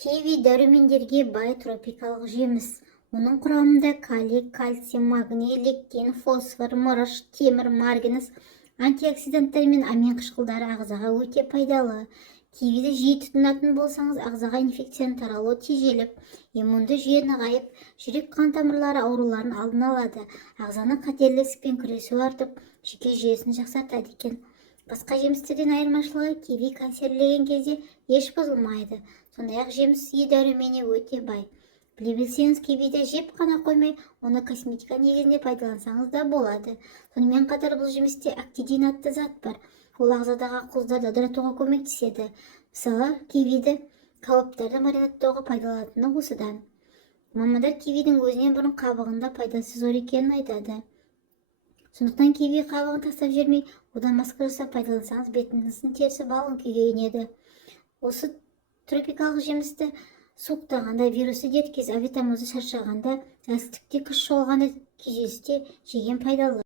Киви дәрумендерге бай тропикалық жеміс. Оның құрамында калий, кальций, магний, лектин, фосфор, мырыш, темір, марганец, антиоксиданттар мен амин қышқылдары ағзаға өте пайдалы. Кивиді жиі тұтынатын болсаңыз, ағзаға инфекцияның таралуы тежеліп, иммунды жүйе нығайып, жүрек-қан тамырлары ауруларын алдын алады. Ағзаның қатерлі ісікпен күресу артып, жүйке жүйесін жақсартады екен. Басқа жемістерден айырмашылығы, киви консервілеген кезде еш бұзылмайды. Сондай-ақ жеміс Е дәрумені өте бай. Біле білсеңіз, кивиді жеп қана қоймай, оны косметика негізінде пайдалансаңыз да болады. Сонымен қатар бұл жемісте актидин атты зат бар. Ол ағзадағы ақуыздарды ыдыратуға көмектеседі. Мысалы, кивиді кебаптарды маринадтауға пайдаланатыны осыдан. Мамандар кивидің өзінен бұрын қабығында пайдасы зор екенін айтады. Сондықтан киви қабығын тастап жібермей, одан маска жасап пайдалансаңыз, бетіңіздің терісі балғын күйге енеді. Осы тропикалық жемісті суықтағанда, вирусты дерт кез, авитамозды шаршағанда, әлсіздікте күш жоғалғанда күйзелісте жеген пайдалы.